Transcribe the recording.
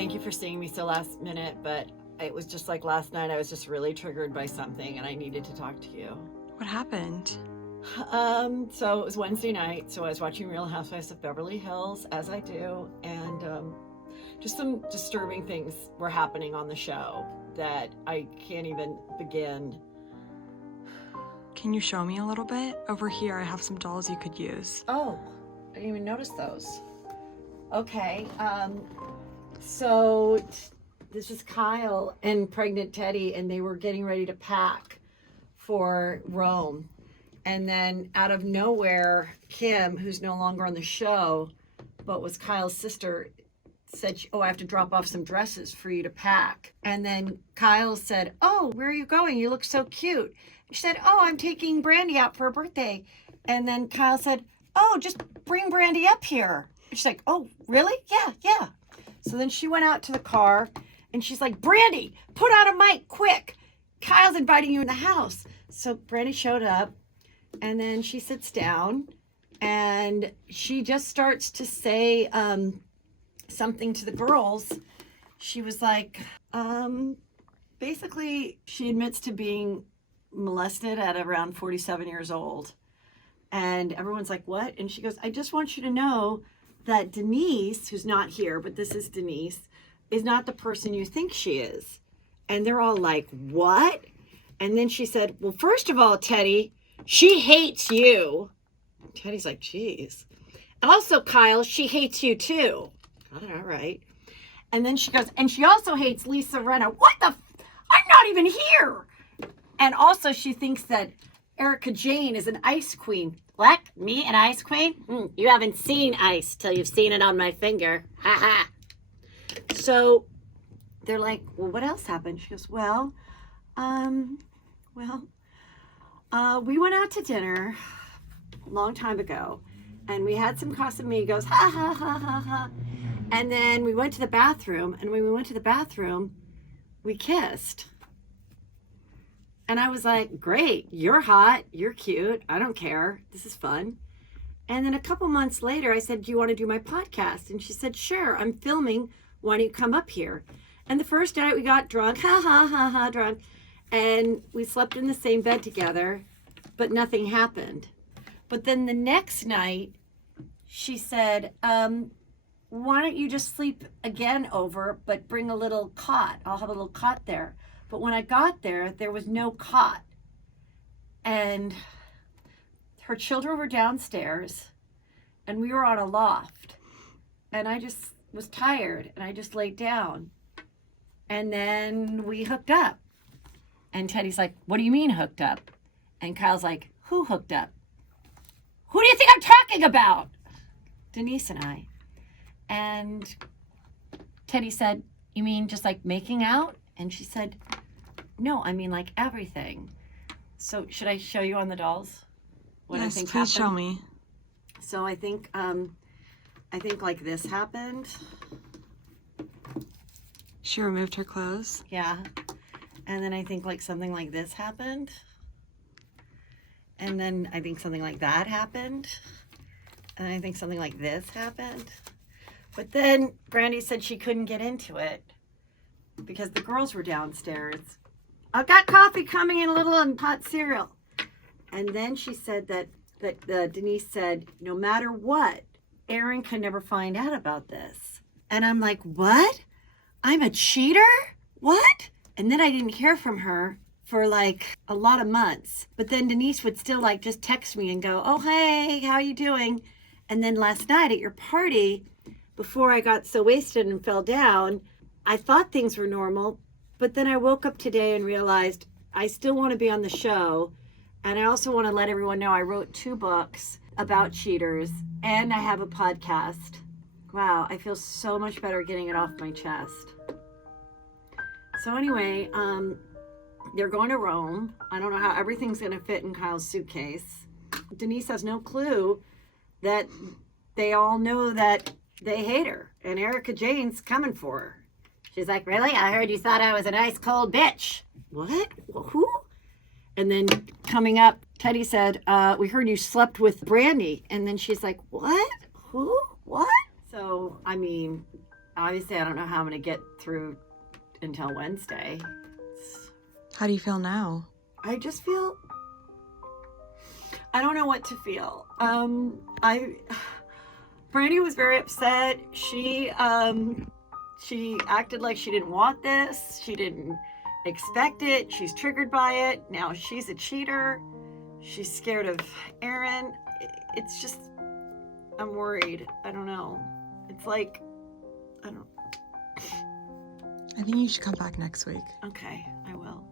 thank you for seeing me so last minute, but it was just like last night I was just really triggered by something and I needed to talk to you. What happened? So it was Wednesday night, so I was watching Real Housewives of Beverly Hills, as I do, and just some disturbing things were happening on the show that I can't even begin. Can you show me a little bit? Over here, I have some dolls you could use. Oh, I didn't even notice those. Okay, so this is Kyle and pregnant Teddy, and they were getting ready to pack for Rome. And then out of nowhere, Kim, who's no longer on the show, but was Kyle's sister, said, I have to drop off some dresses for you to pack. And then Kyle said, oh, where are you going? You look so cute. She said, oh, I'm taking Brandi out for her birthday. And then Kyle said, oh, just bring Brandi up here. And she's like, oh, really? Yeah. So then she went out to the car and she's like, Brandi, put out a mic quick. Kyle's inviting you in the house. So Brandi showed up and then she sits down and she just starts to say something to the girls. She was like, basically she admits to being molested at around 47 years old. And everyone's like, what? And she goes, I just want you to know that Denise, who's not here, but this is Denise, is not the person you think she is. And they're all like, what? And then she said, well, first of all, Teddy, she hates you. Teddy's like, geez. Also, Kyle, she hates you too. All right. And then she goes, and she also hates Lisa Rinna. What the? I'm not even here. And also she thinks that Erica Jane is an ice queen. What? Me, an ice queen? You haven't seen ice till you've seen it on my finger. Ha ha. So they're like, well, what else happened? She goes, we went out to dinner a long time ago and we had some Casamigos. Ha ha ha ha ha. And then we went to the bathroom, and when we went to the bathroom, we kissed. And I was like, great, you're hot, you're cute, I don't care, this is fun. And then a couple months later, I said, do you want to do my podcast? And she said, sure, I'm filming, why don't you come up here? And the first night we got drunk, drunk, and we slept in the same bed together, but nothing happened. But then the next night, she said, why don't you just sleep again over, but bring a little cot? I'll have a little cot there. But when I got there, there was no cot. And her children were downstairs, and we were on a loft. And I just was tired, and I just laid down. And then we hooked up. And Teddy's like, what do you mean hooked up? And Kyle's like, who hooked up? Who do you think I'm talking about? Denise and I. And Teddy said, you mean just like making out? And she said, no, I mean like everything. So should I show you on the dolls what yes, I think please happened? show me. So I think like this happened. She removed her clothes. Yeah. And then I think like something like this happened. And then I think something like that happened. And I think something like this happened. But then Brandi said she couldn't get into it because the girls were downstairs. I've got coffee coming in a little and hot cereal. And then she said that Denise said, no matter what, Aaron can never find out about this. And I'm like, what? I'm a cheater? What? And then I didn't hear from her for like a lot of months. But then Denise would still like just text me and go, oh, hey, how you doing? And then last night at your party, before I got so wasted and fell down, I thought things were normal, but then I woke up today and realized I still want to be on the show. And I also want to let everyone know I wrote 2 books about cheaters and I have a podcast. Wow, I feel so much better getting it off my chest. So anyway, they're going to Rome. I don't know how everything's going to fit in Kyle's suitcase. Denise has no clue that they all know that they hate her, and Erica Jane's coming for her. She's like, really? I heard you thought I was a nice cold bitch. What? Who? And then coming up, Teddy said, we heard you slept with Brandi. And then she's like, what? Who? What? So, I mean, obviously I don't know how I'm going to get through until Wednesday. How do you feel now? I just feel, I don't know what to feel. Brandi was very upset. She acted like she didn't want this. She didn't expect it. She's triggered by it. Now she's a cheater. She's scared of Aaron. It's just, I'm worried. I don't know. It's like, I don't. I think you should come back next week. Okay, I will.